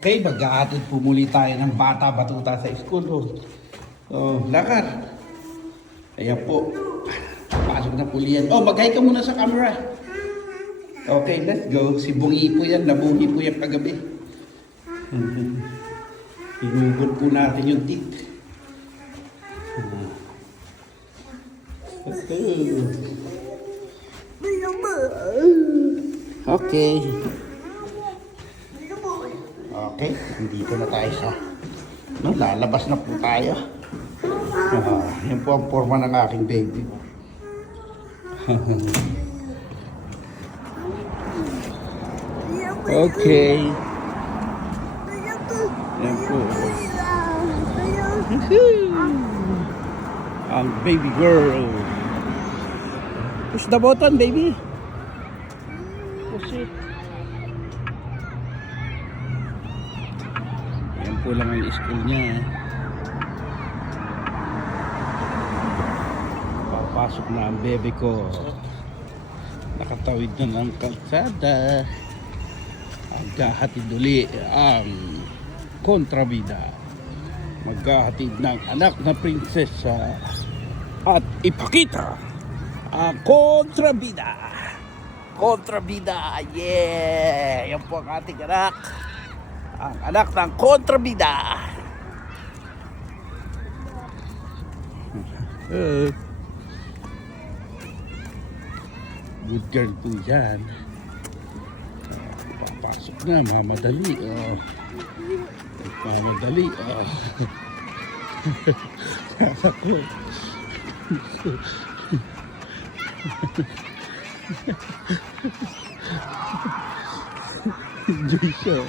Okay, mag-aatid po muli tayo ng bata-batuta sa school. Lakad. Ayan po. Pasok na po yan. Mag-hi ka muna sa camera. Okay, let's go. Si Bungi po yan. Nabungi po yan kagabi. Pinugod po natin yung teeth. Okay. Okay, dito na tayo sa lalabas na po tayo. Yan po ang forma ng aking baby. Okay. Yan po. Ang baby girl. Push the button, baby. Push it. Yan po lang ang school niya. Papasok na ang bebe ko. Nakatawid na ng kalsada. Maghahatid uli ang kontrabida. Maghahatid ng anak na prinsesa at ipakita ang kontrabida. Kontrabida, yeah! Yan po ang ating anak. Ang anak ng kontrabida. Good girl po yan. Papasok na, mamadali. Mamadali. Enjoy siya.